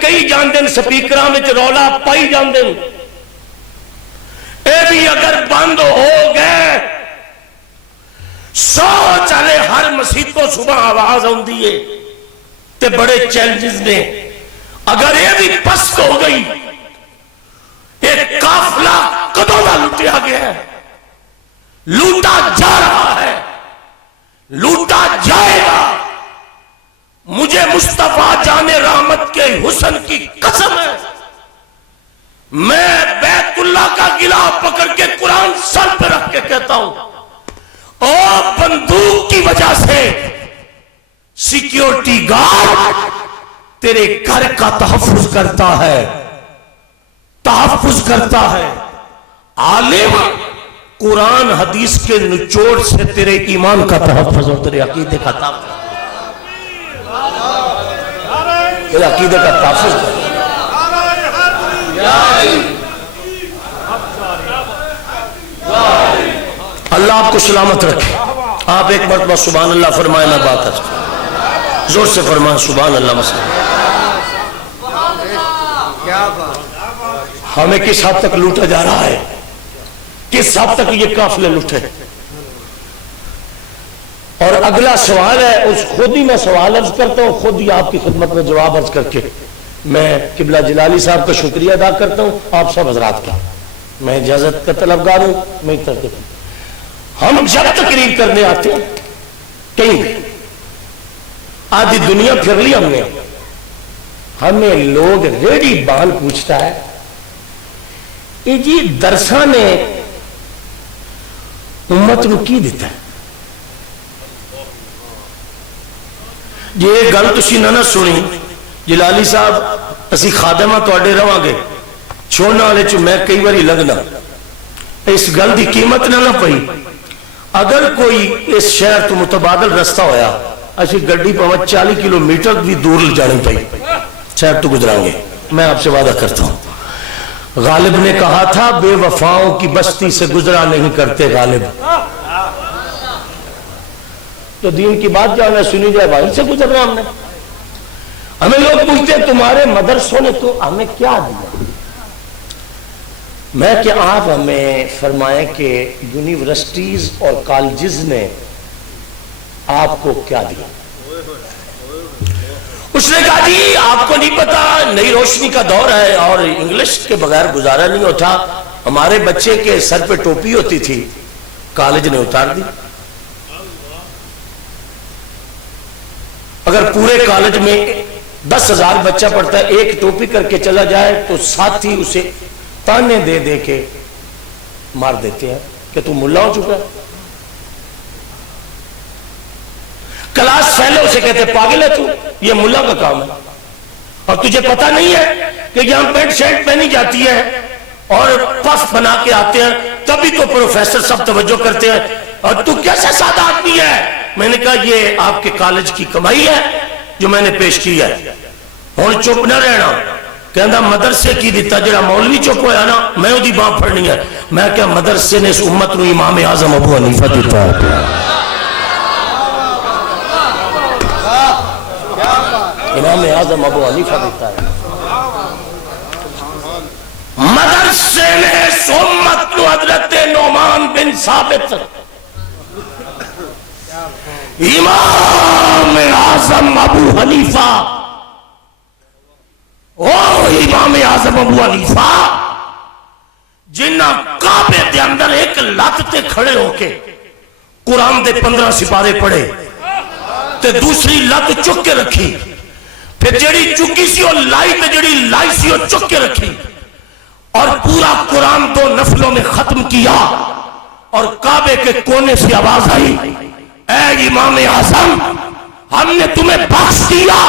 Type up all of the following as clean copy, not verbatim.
کئی جان دن سپیکراں وچ رولا پائی جان دن اے بھی اگر بند ہو گئے سوچ والے ہر مسجد کو صبح آواز آندی ہے تے بڑے چیلنجز نے اگر یہ بھی پست ہو گئی ایک قافلہ کدوں دا لوٹیا گیا ہے لوٹا جا رہا ہے لوٹا جائے گا مجھے مصطفیٰ جان رحمت کے حسن کی قسم ہے میں بیت اللہ کا غلاف پکڑ کے قرآن سر پہ رکھ کے کہتا ہوں اور بندوق کی وجہ سے سیکیورٹی گارڈ تیرے گھر کا تحفظ کرتا ہے عالم قرآن حدیث کے نچوڑ سے تیرے ایمان کا تحفظ اور تیرے عقیدے کا تحفظ تیرے عقیدے کا تحفظ اللہ آپ کو سلامت رکھے آپ ایک مرتبہ سبحان اللہ فرمائے میں بات کرتا زور سے فرمائے سبحان اللہ مسئلہ ہمیں کس حد تک لوٹا جا رہا ہے کس حد تک یہ قافلے لوٹے اور اگلا سوال ہے اس خود ہی میں سوال عرض کرتا ہوں خود ہی آپ کی خدمت میں جواب عرض کر کے میں قبلہ جلالی صاحب کا شکریہ ادا کرتا ہوں آپ سب حضرات کا میں اجازت کا طلبگار ہوں میں ہم جب تقریر کرنے آتے ہیں کہیں آدھی دنیا پھر لی ہم نے ہمیں لوگ ریڈی بال پوچھتا ہے یہ جی درساں نے امت نو کی دیتا ہے یہ گل تسی نہ سنی جلالی صاحب اسی خادمہ تواڈے رواں گے چھوڑنے والے چ میں کئی باری لگنا اس گل دی قیمت نہ پئی اگر کوئی اس شہر تو متبادل رستہ ہویا اسی گڈی پاویں 40 کلومیٹر بھی دور جانی پئی شہر تو گزریں گے میں آپ سے وعدہ کرتا ہوں غالب نے کہا تھا بے وفاؤں کی بستی سے گزرا نہیں کرتے غالب تو دین کی بات جانا سنی جائے بھائی سے گزرنا ہم نے ہمیں لوگ پوچھتے ہیں تمہارے مدرسوں نے تو ہمیں کیا دیا میں کہ آپ ہمیں فرمائیں کہ یونیورسٹیز اور کالجز نے آپ کو کیا دیا اس نے کہا جی آپ کو نہیں پتا نئی روشنی کا دور ہے اور انگلش کے بغیر گزارا نہیں ہوتا ہمارے بچے کے سر پہ ٹوپی ہوتی تھی کالج نے اتار دی اگر پورے کالج میں 10,000 بچہ پڑھتا ہے ایک ٹوپی کر کے چلا جائے تو ساتھی اسے تانے دے دے کے مار دیتے ہیں کہ تم ملا ہو چکا ہے کلاس فیلو اسے کہتے ہیں پاگل ہے تو یہ ملا کا کام ہے اور تجھے پتا نہیں ہے کہ یہاں پینٹ شرٹ پہنی جاتی ہے اور پف بنا کے آتے ہیں تبھی تو پروفیسر سب توجہ کرتے ہیں اور تو کیسے سادہ آدمی ہے میں نے کہا یہ آپ کے کالج کی کمائی ہے جو میں نے پیش کی ہے ہوں چپ نہ رہنا کہندا مدرسے کی دیتا جڑا مولوی چپ ہویا نا میں اودی باں پھڑنی ہے میں کہا مدرسے نے اس امت نو امام اعظم ابو حنیفہ دیتا ہے امام اعظم ابو حنیفہ دیتا ہے مدرسے نے اس امت نو حضرت نعمان بن ثابت امام اعظم ابو حنیفہ او امام اعظم ابو حنیفہ جنہ کعبے دے اندر ایک لت تے کھڑے ہو کے قرآن دے 15 سپارے پڑھے تے دوسری لت چک کے رکھی پھر جڑی چکی سی وہ لائی تے جڑی لائی سی وہ چک کے رکھی اور پورا قرآن 2 نفلوں میں ختم کیا اور کعبے کے کونے سے آواز آئی اے امام اعظم ہم نے تمہیں بخش دیا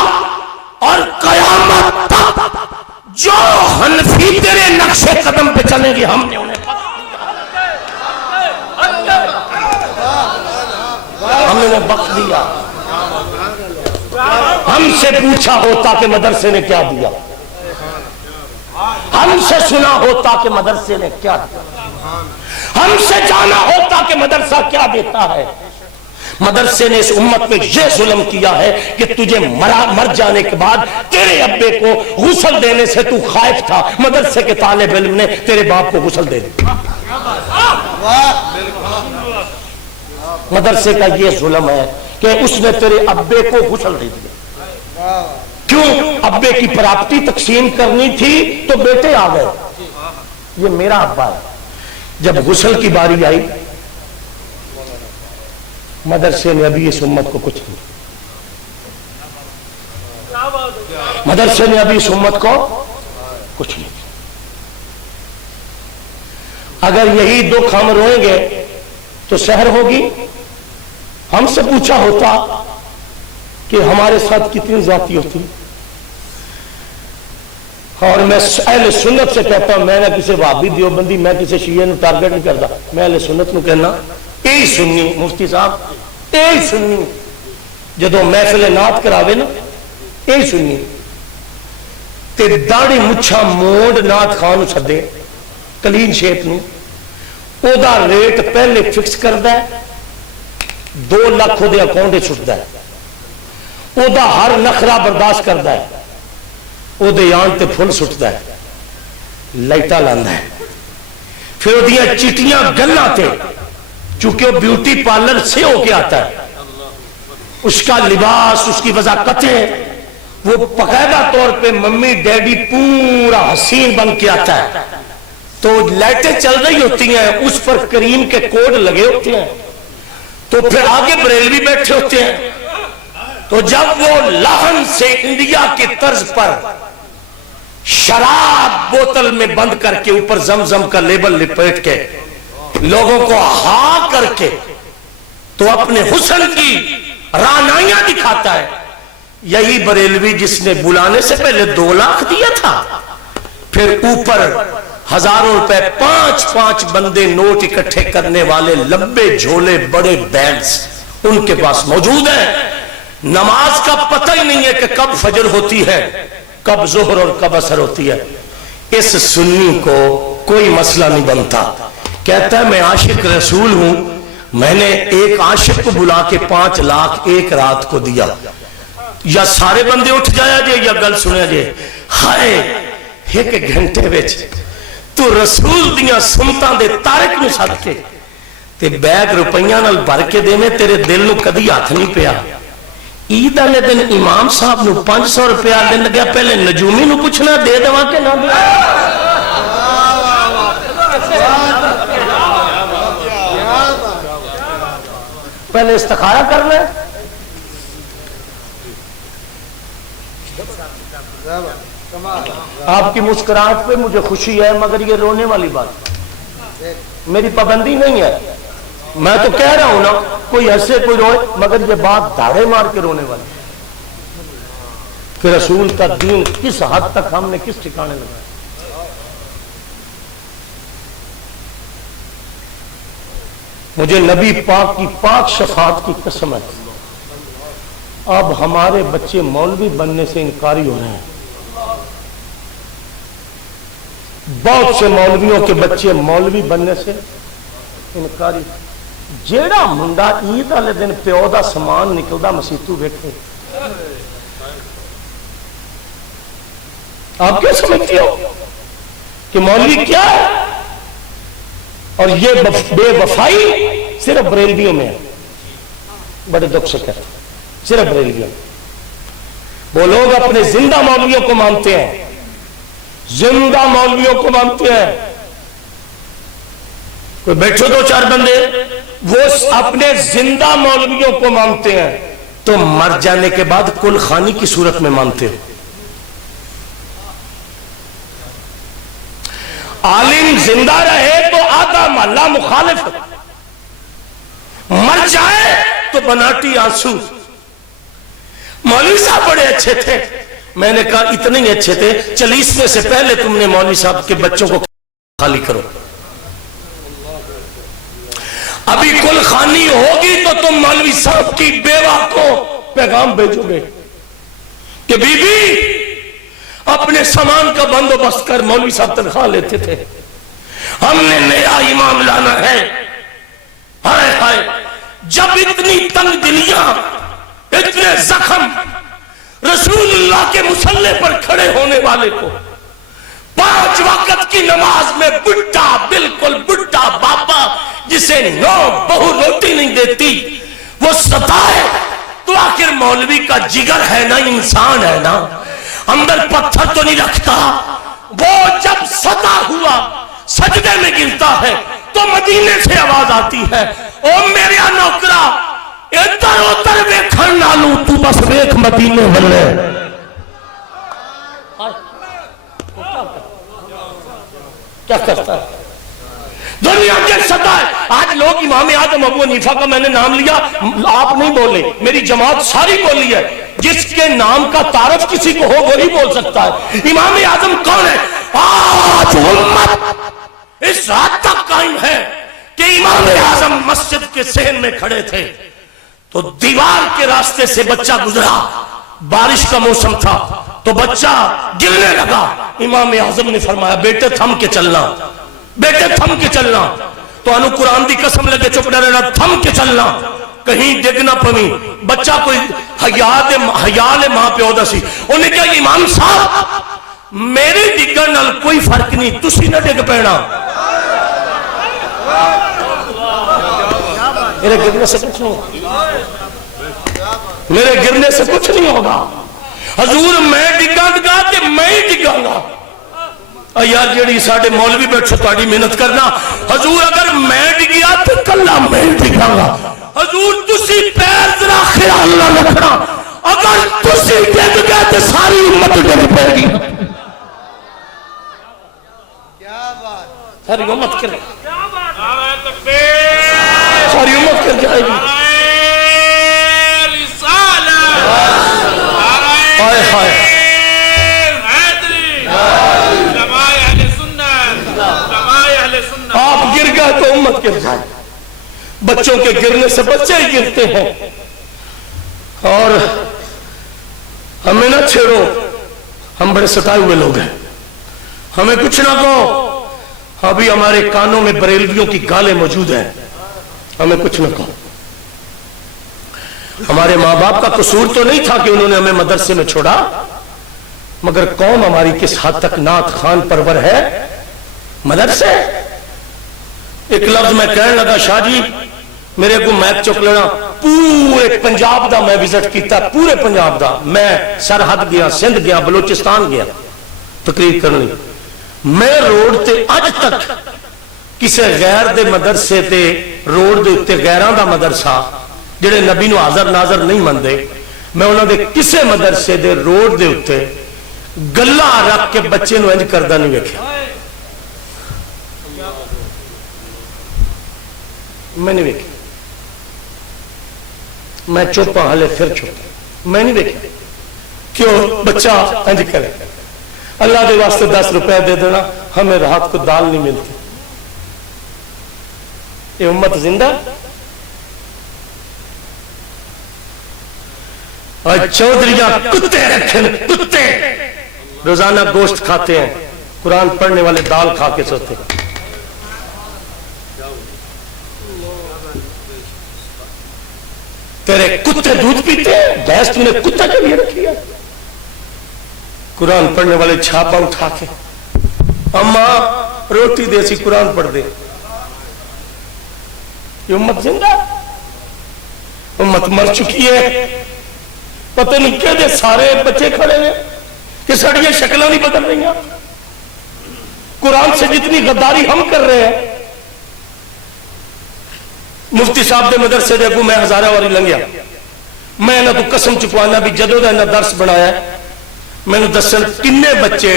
اور قیامت تک جو حنفی تیرے نقش قدم پہ چلیں گے ہم نے انہیں بخش دیا ہم سے پوچھا ہوتا کہ مدرسے نے کیا دیا ہم سے سنا ہوتا کہ مدرسے نے کیا دیا ہم سے جانا ہوتا کہ مدرسہ کیا دیتا ہے مدرسے نے اس امت میں یہ ظلم کیا ہے کہ تجھے مر جانے کے بعد تیرے ابے کو غسل دینے سے تو خائف تھا، مدرسے کے طالب علم نے تیرے باپ کو غسل دے دیا۔ مدرسے کا یہ ظلم ہے کہ اس نے تیرے ابے کو غسل دے دیا۔ کیوں؟ ابے کی پراپرٹی تقسیم کرنی تھی تو بیٹے آ گئے، یہ میرا ابا ہے۔ جب غسل کی باری آئی مدرسے نے ابھی اس امت کو کچھ نہیں، مدرسے نے ابھی اس امت کو کچھ نہیں۔ اگر یہی دکھ ہم روئیں گے تو سحر ہوگی؟ ہم سے پوچھا ہوتا کہ ہمارے ساتھ کتنی زیادتی ہوتی، اور میں اہل سنت سے کہتا ہوں، میں نہ کسی وہابی دیوبندی، میں کسی شیعہ نو ٹارگٹ نہیں کرتا، میں اہل سنت نو کہنا اے سنی مفتی صاحب اے سنی جدو محفل نعت کراوے نا اے سنی تے داڑھی مچھا موڑ نعت خان سدے کلین شیپ نو، او دا ریٹ پہلے فکس کردا ہے، 2 لاکھ دے اکاؤنٹ چھٹدا ہے، او دا ہر نخرا برداشت کردا ہے، او دے آن تے پھل سٹدا ہے، لائٹا لاندا ہے، پھر او دیاں چٹیاں گلاں تے، چونکہ وہ بیوٹی پارلر سے ہو کے آتا ہے، اس کا لباس، اس کی وضاقتیں، وہ باقاعدہ طور پہ ممی ڈیڈی پورا حسین بن کے آتا ہے، تو لائٹیں چل رہی ہوتی ہیں، اس پر کریم کے کوڈ لگے ہوتے ہیں، تو پھر آگے بریلوی بیٹھے ہوتے ہیں، تو جب وہ لہن سے انڈیا کی طرز پر شراب بوتل میں بند کر کے اوپر زمزم کا لیبل لپیٹ کے لوگوں کو ہا کر کے تو اپنے حسن کی رانائیاں دکھاتا ہے، یہی بریلوی جس نے بلانے سے پہلے 2 لاکھ دیا تھا، پھر اوپر ہزاروں روپے 5 بندے نوٹ اکٹھے کرنے والے لمبے جھولے بڑے بیگز ان کے پاس موجود ہیں، نماز کا پتہ ہی نہیں ہے کہ کب فجر ہوتی ہے، کب ظہر اور کب عصر ہوتی ہے۔ اس سنی کو کوئی مسئلہ نہیں بنتا، کہتا ہے میں عاشق رسول ہوں، میں نے ایک عاشق کو بلا کے 5 لاکھ ایک رات کو دیا، یا سارے بندے اٹھ جایا جے یا گل سنیا جے، ہائے ایک گھنٹے وچ تو رسول دیاں سنتاں دے تارک نو سد کے تے بیگ روپیاں نال بھر کے دینے، تیرے دل نو کدی ہاتھ نہیں پیا۔ عید والے دن امام صاحب نو 500 روپیہ دن لگیا، پہلے نجومی نو پوچھنا دے دوا کہ نہ دے، پہلے استخارہ کرنا ہے۔ آپ کی مسکراہٹ پہ مجھے خوشی ہے، مگر یہ رونے والی بات میری پابندی نہیں ہے، میں تو کہہ رہا ہوں نا، کوئی ہنسے کوئی روئے، مگر یہ بات دھاڑے مار کے رونے والی کہ رسول کا دین کس حد تک ہم نے کس ٹھکانے لگایا۔ مجھے نبی پاک کی پاک شفاعت کی قسم ہے، اب ہمارے بچے مولوی بننے سے انکاری ہو رہے ہیں، بہت سے مولویوں کے بچے مولوی بننے سے انکاری۔ جیڑا منڈا عید والے دن پیو دا سامان نکلدا مسیتو ویکھے، آپ کیا سمجھتے ہو کہ مولوی کیا ہے؟ اور یہ بے وفائی صرف بریلویوں میں ہے، بڑے دکھ سے کہتے ہیں صرف بریلویوں میں۔ وہ لوگ اپنے زندہ مولویوں کو مانتے ہیں، زندہ مولویوں کو مانتے ہیں، کوئی بیٹھو 2-4 بندے وہ اپنے زندہ مولویوں کو مانتے ہیں، تو مر جانے کے بعد کل خانی کی صورت میں مانتے ہو۔ عالم زندہ رہے تو آدھا محلہ مخالف، مر جائے تو بناٹی آنسو۔ مولوی صاحب بڑے اچھے تھے، میں نے کہا اتنے ہی اچھے تھے، 40 سے پہلے تم نے مولوی صاحب کے بچوں کو خالی کرو، ابھی کل خانی ہوگی تو تم مولوی صاحب کی بیوہ کو پیغام بھیجو گے کہ بی بی اپنے سامان کا بندوبست کر، مولوی صاحب تنخواہ لیتے تھے، ہم نے نیا امام لانا ہے۔ ہائے ہائے جب اتنی تنگ دلیاں، اتنے زخم رسول اللہ کے مصلی پر کھڑے ہونے والے کو 5 وقت کی نماز میں بڈھا، بالکل بڈھا بابا جسے 9 بہو روٹی نہیں دیتی وہ ستائے، تو آخر مولوی کا جگر ہے نا، انسان ہے نا، اندر پتھر تو نہیں رکھتا۔ وہ جب ستا ہوا سجدے میں گرتا ہے تو مدینے سے آواز آتی ہے، او میرے نوکرا ادھر ادھر ویکھن نالوں تو بس ویکھ مدینے والے۔ کیا کرتا ہے دنیا کے ستائے؟ آج لوگ امام اعظم ابو حنیفہ کا میں نے نام لیا، آپ نہیں بولے، میری جماعت ساری بولی ہے، جس کے نام کا تعارف کسی کو ہو وہی بول سکتا ہے۔ امام اعظم کون ہے؟ آج امت اس رات تک قائم ہے کہ امام اعظم مسجد کے صحن میں کھڑے تھے تو دیوار کے راستے سے بچہ گزرا، بارش کا موسم تھا تو بچہ گرنے لگا، امام اعظم نے فرمایا بیٹے تھم کے چلنا، بیٹے تھم کے چلنا، تو انو قرآن دی قسم لگے چپ نہ رہنا، تھم کے چلنا کہیں ڈگ نہ پویں۔ بچہ کوئی حیال ماں پیو دا سی، انہیں کہا امام صاحب میرے ڈگن نال کوئی فرق نہیں، تسی نہ ڈگ پینا، میرے گرنے سے کچھ نہیں ہوگا، میرے گرنے سے کچھ نہیں ہوگا۔ حضور میں ڈگاں گا تے میں ہی ڈگاں گا۔ یار جیڑی ساڑھے مولوی بیٹھ سٹاڑی محنت کرنا، حضور اگر میں ڈگیا تو کلہ میں ڈگاں گا۔ حضور تسی پیر ذرا خیال نہ رکھنا، اگر تسی ڈگ گئے تو ساری امت ڈگ پائے گی، ساری امت کر ساری امت کر جائے گی۔ ہائے ہائے آپ گر گئے تو امت گر جائے۔ بچوں کے گرنے سے بچے ہی گرتے ہیں، اور ہمیں نہ چھیڑو، ہم بڑے ستائے ہوئے لوگ ہیں، ہمیں کچھ نہ کہو، ابھی ہمارے کانوں میں بریلویوں کی گالیں موجود ہیں، ہمیں کچھ نہ کہو۔ ہمارے ماں باپ کا قصور تو نہیں تھا کہ انہوں نے ہمیں مدرسے میں چھوڑا، مگر قوم ہماری کس حد تک نعت خوان پرور ہے۔ مدرسے ایک لفظ میں کہنے لگا، شاہ جی میرے کو میک چک لینا، پورے پنجاب دا میں وزٹ کیتا، پورے پنجاب دا، میں سرحد گیا، سندھ گیا، بلوچستان گیا تقریر کرنی، میں روڈ تے اج تک کسے غیر دے مدرسے تے روڈ دے اتے غیران دا مدرسہ جڑے نبی نو حاضر ناظر نہیں مندے، میں انہوں دے کسے مدرسے دے روڈ دے اتے گلہ رکھ کے بچے نو انج کردہ نہیں ویکھے، میں نہیں ویکھے، میں چوپا ہلے پھر چوپا، میں نہیں ویکھے، کیوں بچہ انج کرے، اللہ دے واسطے 10 روپے دے دینا، ہمیں رات کو دال نہیں ملتی۔ یہ امت زندہ، اور چودھریاں کتے رکھیں، کتے روزانہ گوشت کھاتے ہیں، قرآن پڑھنے والے دال کھا کے سوتے ہیں۔ تیرے کتے دودھ پیتے ہیں، بھینس تم نے کتا کے لیے رکھی ہے۔ قرآن پڑھنے والے چھاپا اٹھا کے، اماں روٹی دے سی قرآن پڑھ دے۔ یہ امت زندہ، امت مر چکی ہے، پتہ نہیں کہ دے سارے بچے کھڑے ہیں کہ سڑیے شکلیں نہیں بدل رہی ہیں۔ قرآن سے جتنی غداری ہم کر رہے ہیں، مفتی صاحب دے مدرسے دے اگوں میں ہزارہ واری لنگیا، میں نہ تو قسم چکوانا بھی جدو دا نہ درس بنایا ہے، میں نے دسن کنے بچے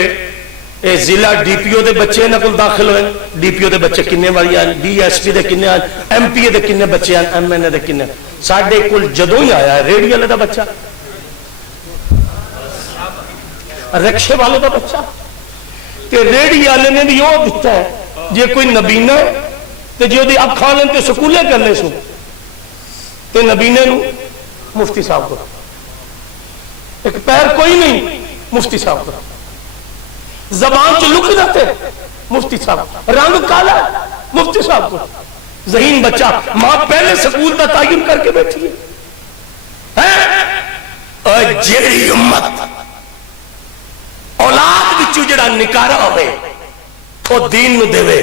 اے ضلع ڈی پی او دے بچے نہ کل داخل ہوئے، ڈی پی او دے بچے کنے واری آئے، ڈی ایس پی دے کنے آئے، ایم پی اے دے کنے بچے آئے، ایم این اے دے کنے، ساڑھے کل جدو ہی آیا ہے، ریڈی والے دا بچہ، رکشے والے دا بچہ، کہ ریڈی والے نے بھی یہ دیتا ہے، جے کوئی نبینہ ہے تے جو دی اب کھا لیں تے سکولے کر لے سو تے نبینے نو مفتی صاحب کو ایک پیر کوئی نہیں، مفتی صاحب کو زبان چ لک جاتے، مفتی صاحب رنگ کالا، مفتی صاحب کو ذہین بچہ ماں پہلے سکول کا تعین کر کے بیٹھی ہے اور جیڑی امت اولاد وچوں جڑا نکارا ہوئے وہ دین نو دے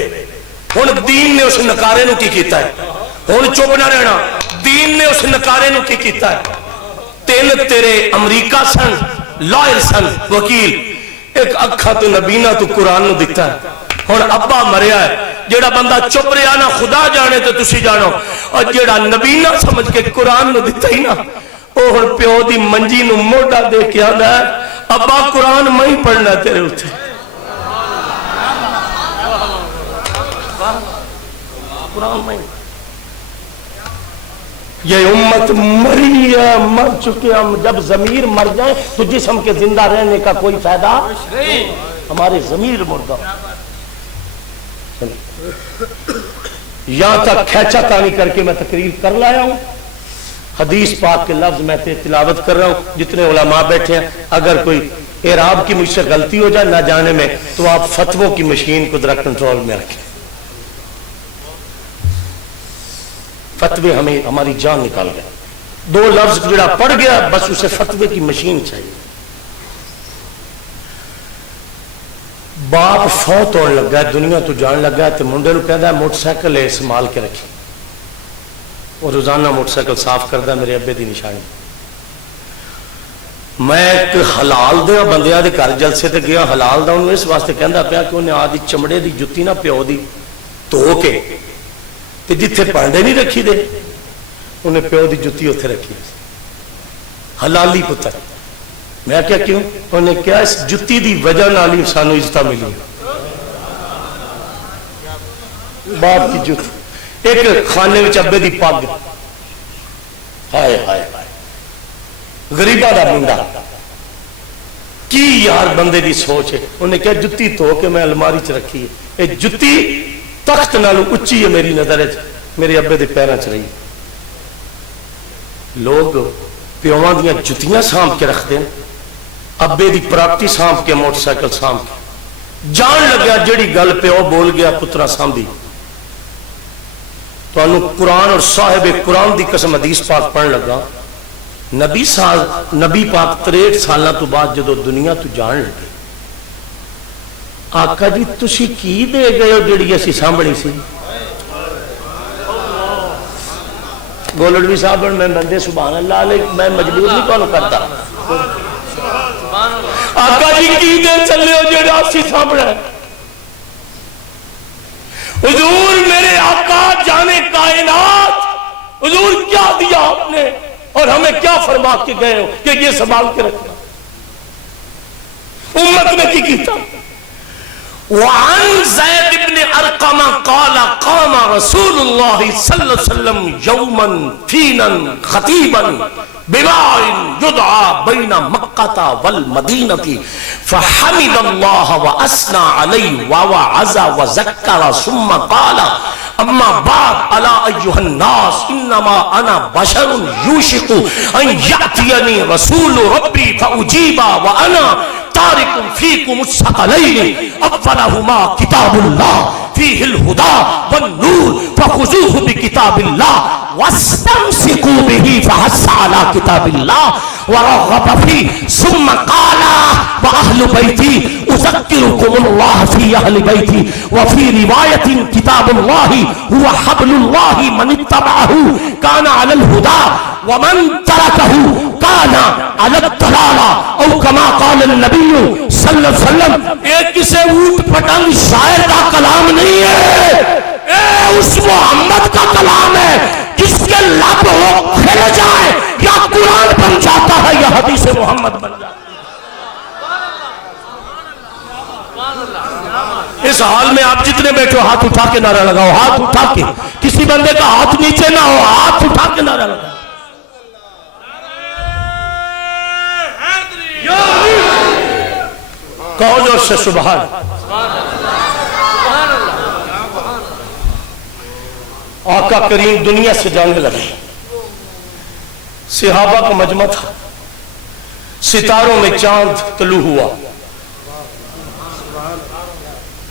ہن دین نے اس نکارے نو کی کیتا ہے ہن چپ نہ رہنا دین نے اس نکارے نو کی کیتا ہے تین تیرے امریکہ سن لائر سن وکیل ایک اکھا تو نبینا تو قرآن نو دیتا ہے ہن ابا مریا ہے جیڑا بندہ چپ رہا نا خدا جانے تو تسی جانو اور جیڑا نبینا سمجھ کے قرآن نو دیتا ہی نا وہ ہن پیو دی منجی نو موڑا دے کے آندا ہے ابا قرآن میں ہی پڑھنا تیرے ہوتے قرآن میں یہ امت مری ہے مر چکے ہم جب ضمیر مر جائے تو جسم کے زندہ رہنے کا کوئی فائدہ ہمارے ضمیر مردہ یہاں تک کھینچا تانی کر کے میں تقریر کر لایا ہوں حدیث پاک کے لفظ میں تلاوت کر رہا ہوں جتنے علماء بیٹھے ہیں اگر کوئی اعراب کی مجھ سے غلطی ہو جائے نہ جانے میں تو آپ فتووں کی مشین کو ذرا کنٹرول میں رکھیں فتوے ہمیں ہماری جان نکال گئے دو لفظ جڑا پڑ گیا بس اسے فتوے کی مشین چاہیے باپ فوت ہونے لگا ہے دنیا تو جان لگا ہے تو منڈے نو کہتا ہے موٹر سائیکل ہے سنبھال کے رکھی اور روزانہ موٹر سائیکل صاف کرتا ہے میرے ابے دی نشانی میں ایک حلال دیا بندیاں دے گھر جلسے تے گیا حلال دا انہوں اس واسطے کہندا پیا کہ انہیں آدھی چمڑے دی جُتی نہ پیو دی دھو کے تے جتھے پانڈے نہیں رکھی دے انہیں پیو دی جُتی اتھے رکھی حلالی پتر میں کیا کیوں انہیں کیا اس جُتی دی وجہ نالی سانو عزتہ ملی باپ کی جُتی ایک خانے میں ابے دی پگ ہائے ہائے غریبہ دا منڈا کی یار بندے دی سوچ ہے انہیں کیا جُتی تو کہ میں الماری چ رکھی ہے اے جُتی تخت نالو اچھی ہے میری نظر میرے ابے دے پیراں چ رہی لوگ پیواں دیاں جُتیاں سانپ کے رکھ دیں ابے دی پراپرٹی سانپ کے موٹر سائیکل سانپ کے جان لگیا جڑی گل پیو بول گیا پترا سامدی تو انہوں قرآن اور صاحب قرآن دی قسم حدیث پاک پڑھن لگا نبی پاک 63 سالہ تو بعد جدو دنیا تو جان لگے آقا جی تسی کی دے گئے ہو جڑی ایسی سامبڑی سی گولڑوی صاحب میں بندے سبحان اللہ علیہ میں مجبور نہیں کون کرتا آقا جی کی دے چلے ہو جڑی ایسی سامبڑا ہے حضور میرے آقا جانے کائنات حضور کیا دیا آپ نے اور ہمیں کیا فرما کے گئے ہو کہ یہ سنبھال کے رکھنا امت میں کی کیتا وعن زید بن ارقم قال قام رسول اللہ صلی اللہ علیہ وسلم یوما فینا خطیبا بماء یدعا بین مکہ والمدینہ فحمد اللہ واسنا علی ووعظ وذکر ثم قال اما بعد الا ایها الناس انما انا بشر یوشک ان یاتینی رسول ربی فاجیب وانا تارک فیکم الثقلین اولهما کتاب اللہ فیہ الہدی والنور فخذوه بکتاب اللہ واستمسکوا به فحث علی کتاب اللہ ورغب فیہ ثم قال واہل بیتی اذکرکم اللہ فی اہل بیتی وفی روایت کتاب اللہ هو حبل اللہ من اتبعہ کان علی الہدی ومن ترکہ کان علی الضلالہ او کما قال النبی صلی اللہ علیہ وسلم ایک کسے اوٹ پٹنگ شاعر کا کلام نہیں ہے اے اس محمد کا کلام ہے جس کے لب ہو کھل جائے یا قرآن بن جاتا ہے یا حدیث محمد بن جاتا ہے اس حال میں آپ جتنے بیٹھو ہاتھ اٹھا کے نعرہ لگاؤ ہاتھ اٹھا کے کسی بندے کا ہاتھ نیچے نہ ہو ہاتھ اٹھا کے نعرہ لگاؤ کہو جو سے سبحان آقا کریم دنیا سے جانے لگے صحابہ کا مجمع تھا ستاروں میں چاند طلوع ہوا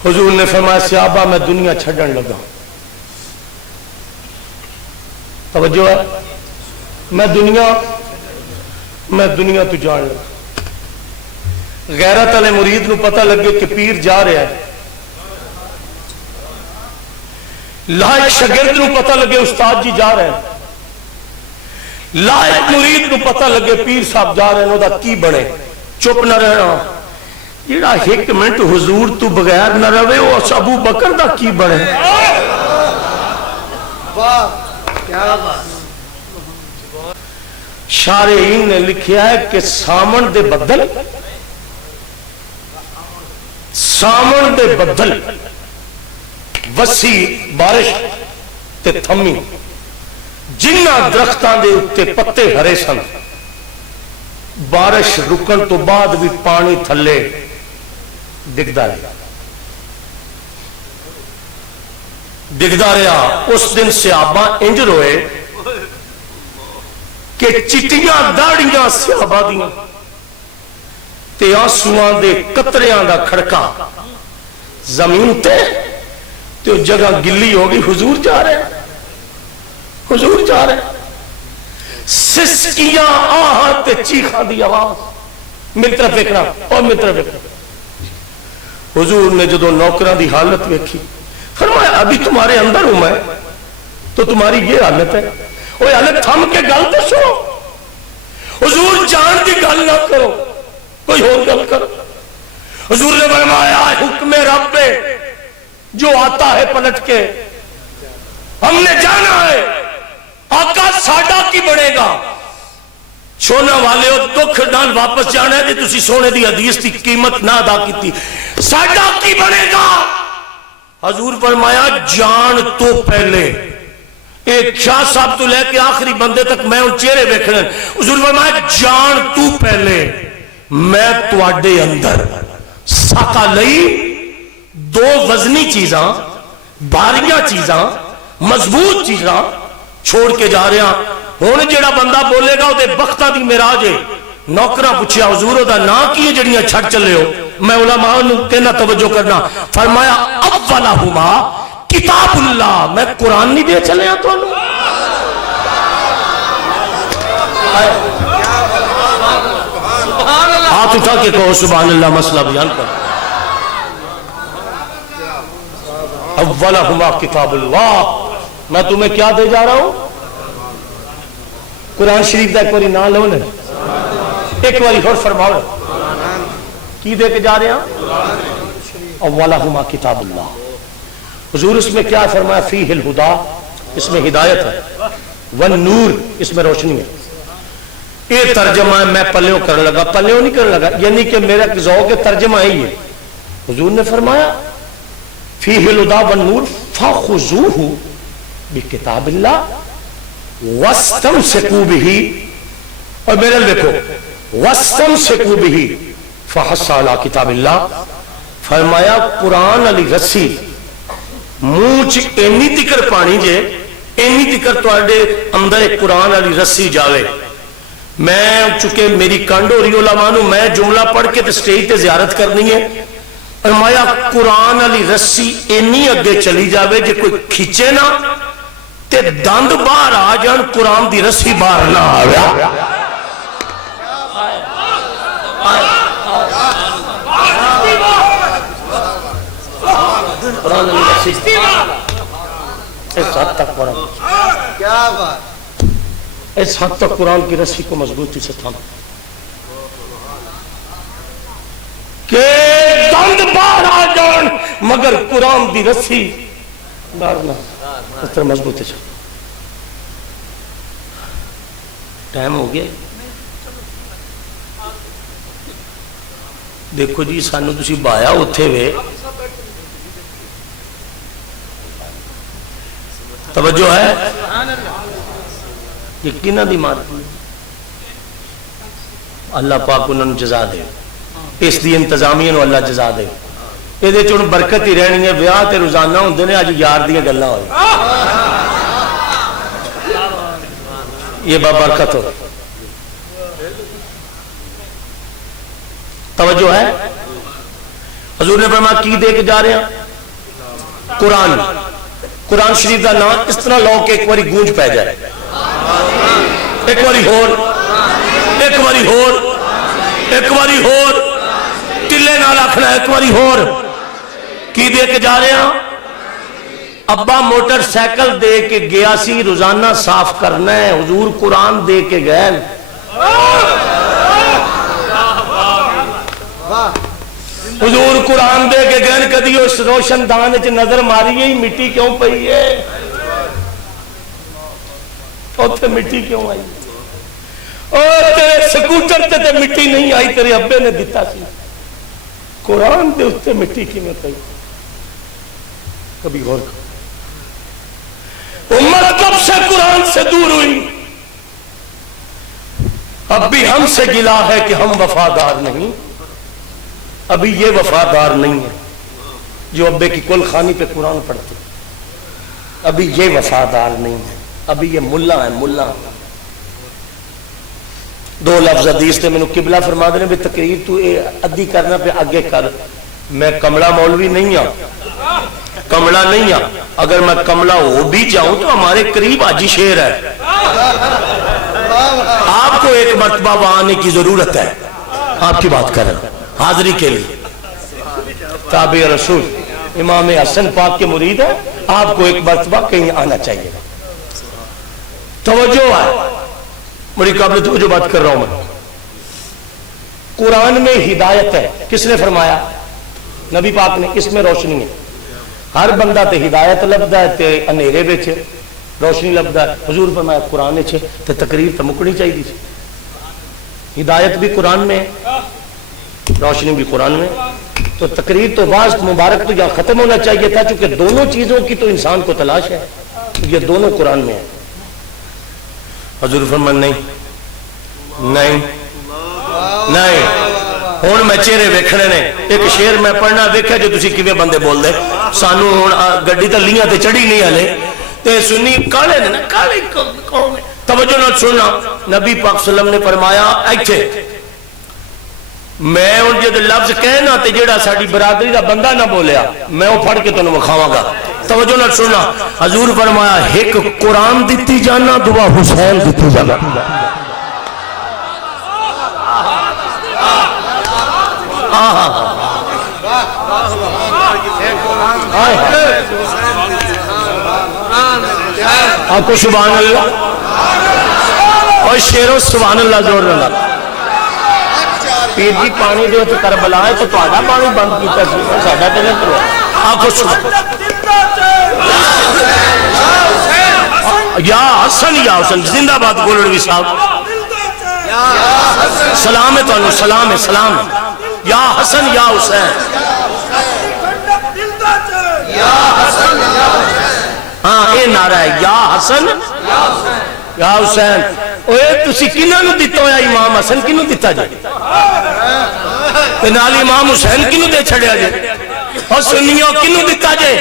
حضور نے فرمایا صحابہ میں دنیا چھڑن لگا توجہ ہے؟ میں دنیا تو جان لوں، غیرت والے مرید نو پتہ لگے کہ پیر جا رہا ہے، لائق شاگرد نو پتہ لگے استاد جی جا رہے ہیں، لائق مرید نو پتہ لگے پیر صاحب جا رہے ہیں، وہ کی بنے؟ چپ نہ رہنا، جڑا ایک منٹ حضور تو بغیر نہ رہے وہ ابو بکر دا کی بنے؟ شارعین نے لکھیا ہے کہ سامن دے بدل وسیع بارش تے تھمی، جنہ درختاں دے اتے پتے ہرے سن، بارش رکن تو بعد بھی پانی تھلے ڈگدا رہا۔ اس دن صحابہ انج روئے کہ چٹیاں داڑیاں صحابہ دیاں تے آنسواں دے قطریاں دا کھڑکا زمین تے جگہ گلی ہوگی، حضور جا رہے ہیں، حضور جا رہے ہیں، سسکیاں آہاں تے چیخاں دی آواز، میری طرف دیکھنا اور میری طرف دیکھنا۔ حضور نے جدو نوکران دی حالت دیکھی فرمایا ابھی تمہارے اندر ہوں میں تو تمہاری یہ حالت ہے، وہ حالت تھم کے گل تو سنو، حضور جان دی گل نہ کرو، کوئی اور گل کرو۔ حضور نے فرمایا حکم رب جو آتا ہے پلٹ کے، ہم نے جانا ہے آقا ساڈا کی بنے گا؟ سونا والے ہو دکھ نال واپس جانا ہے کہ تسی سونے دی حدیث دی قیمت نہ ادا کی، ساڈا کی بنے گا؟ حضور فرمایا جان تو پہلے، ایک شاہ صاحب تو لے کے آخری بندے تک میں ان چہرے دیکھنے، حضور فرمایا جان تو پہلے میں تواڈے اندر ساکا لئی دو وزنی چیزاں، باریاں چیزاں، مضبوط چیزاں چھوڑ کے جا رہا ہوں۔ جیڑا بندہ بولے گا وہ بختہ دی معراج ہے۔ نوکرا پوچھیا حضور دا نا کی ہے جڑیاں چھڑ چلے ہو؟ میں علماء نو کہنا توجہ کرنا، فرمایا اولہما کتاب اللہ، میں قرآن نہیں دے چلے ہاں تو ہاتھ اٹھا کے کہو سبحان اللہ، مسئلہ بیان کر۔ اولہما کتاب اللہ، میں تمہیں کیا دے جا رہا ہوں؟ قرآن شریف دا ایک باری نہ لو نے، ایک باری اور فرماؤ کی دے کے جا رہے ہیں؟ اولہما کتاب اللہ۔ حضور اس میں کیا فرمایا؟ فیہ الہدا، اس میں ہدایت ہے، والنور، اس میں روشنی ہے۔ یہ ترجمہ ہے، میں پلیوں کرنے لگا، پلیوں نہیں کرنے لگا، یعنی کہ میرا ذوق ترجمہ ہی ہے۔ حضور نے فرمایا فیہ الہدا والنور فخذوہ بکتاب اللہ واستمسکوا بہ، اور میرے دیکھو واستمسکوا بہ فحص علی کتاب اللہ۔ فرمایا قرآن علی رسی منہ چ اینی تکر پانی جے، اینی تکر تواڈے اندر ایک قرآن علی رسی جاوے۔ میں چونکہ میری کنڈ ہو رہی علماء نو، میں جملہ پڑھ کے تے سٹیج تے زیارت کرنی ہے، فرمایا قرآن علی رسی اینی اگے چلی جاوے جے کوئی کھچے نہ تے دند باہر آ جان، قرآن دی رسی باہر نہ آوے۔ قرآن علی رسی اس حد تک قرآن، کیا بات، اس حد تک قرآن کی رسی کو مضبوطی سے تھام کہ دند باہر آ جان مگر قرآن دی رسی باہر نہ، اس طرح مضبوطی سے۔ ٹائم ہو گیا، دیکھو جی سانو تسی بایا اتھے وے، توجہ ہے؟ یہ کنہ دی مات اللہ پاک انہوں نے جزا دے، اس دی انتظامیہ نو اللہ جزا دے۔ یہ دے چون برکت ہی رہنی ہے، بیاہ تے روزانہ ہوں دینے آج یار دیا گلہ ہوئی، یہ برکت ہو۔ توجہ ہے؟ حضور نے فرمایا کی دے کے جا رہے ہیں؟ قرآن، قرآن شریف کا نام اس طرح لو کہ ایک باری گونج پہ جائے، ایک باری ہور، ایک باری ہور، ایک باری ہور، ٹلے نال آکھنا ایک باری ہور۔ کی دے کے جا رہے ہیں؟ ابا موٹر سائیکل دے کے گیا سی روزانہ صاف کرنا ہے، حضور قرآن دے کے گئے۔ حضور قرآن دے کے گئے، کدی اس روشن دان وچ نظر ماری ہے مٹی کیوں پئی ہے؟ اوتھے مٹی کیوں آئی؟ او تیرے سکوٹر تے مٹی نہیں آئی، تیرے ابے نے دتا سی۔ قرآن دے اوتے مٹی کیوں پئی؟ کبھی غور کرو۔ امت کب سے قرآن سے دور ہوئی؟ اب بھی ہم سے گلا ہے کہ ہم وفادار نہیں۔ ابھی یہ وفادار نہیں ہے جو ابے کی کل خانی پہ قرآن پڑھتے، ابھی یہ وفادار نہیں ہے، ابھی یہ ملا ہے ملا۔ دو لفظ حدیث تے میں نے قبلہ فرما دینے بھی تقریر تو ادھی کرنا پہ آگے کر۔ میں کملا مولوی نہیں ہوں، کملا نہیں ہوں، اگر میں کملا ہو بھی جاؤں تو ہمارے قریب حاجی شیر ہے، آپ کو ایک مرتبہ وہاں آنے کی ضرورت ہے۔ آپ کی بات کر رہا ہوں حاضری کے لیے، تابع رسول امام حسن پاک کے مرید ہے، آپ کو ایک مرتبہ کہیں آنا چاہیے۔ توجہ ہے، بڑی قابل توجہ بات کر رہا ہوں میں۔ قرآن میں ہدایت ہے، کس نے فرمایا؟ نبی پاک نے۔ اس میں روشنی ہے، ہر بندہ تے ہدایت لبدا ہے تے اندھیرے وچ روشنی لبدا ہے۔ حضور فرمایا قرآن وچ تے تقریر تے مکڑی چاہیے سی۔ ہدایت بھی قرآن میں ہے، روشنی بھی قرآن میں، تو تقریر تو واز مبارک تو یہاں ختم ہونا چاہیے تھا، چونکہ دونوں چیزوں کی تو انسان کو تلاش ہے، یہ دونوں قرآن میں ہے۔ حضور فرمان نہیں نہیں نہیں، ہوں میں چہرے ویکھنے نے۔ ایک شیر میں پڑھنا ویکھیا جو تسی کیویں بندے بول دے، سانو ہن گڈی تے لیاں تے چڑھی نہیں ہلے تے سنی کالے نے کالے قوم۔ توجہ نال سننا، نبی پاک صلی اللہ علیہ وسلم نے فرمایا ایتھے میں ہن جے لفظ کہنا تے جیڑا ساڈی برادری دا بندہ نہ بولیا میں وہ پڑھ کے تانوں وکھاواں گا۔ توجہ نال سننا، حضور فرمایا ایک قرآن دتی جانا، دعا حسین دتی جانا۔ آپ کو سبحان اللہ اور شیرو سبحان اللہ زور لگا۔ پیر جی پانی دے تو کربلا ہے تو تہاڈا پانی بند کیتا سی، ساڈا تے نہیں کروا۔ آپ کو یا حسن یا حسن، زندہ باد گولڑوی صاحب، سلام ہے تانوں، سلام ہے سلام ہے۔ یا حسن یا حسین، ہاں اے نعرہ ہے یا حسن یا حسین۔ اوے تسی کنہاں نوں دتا ہویا؟ امام حسن کنوں دتا جے تے نال امام حسین کنوں دے چھڑیا جے؟ اور سنیوں کنوں دتا جے؟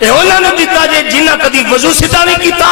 اے انہاں نوں دتا جے جنہاں کدی وضو سیدھا نہیں کیتا،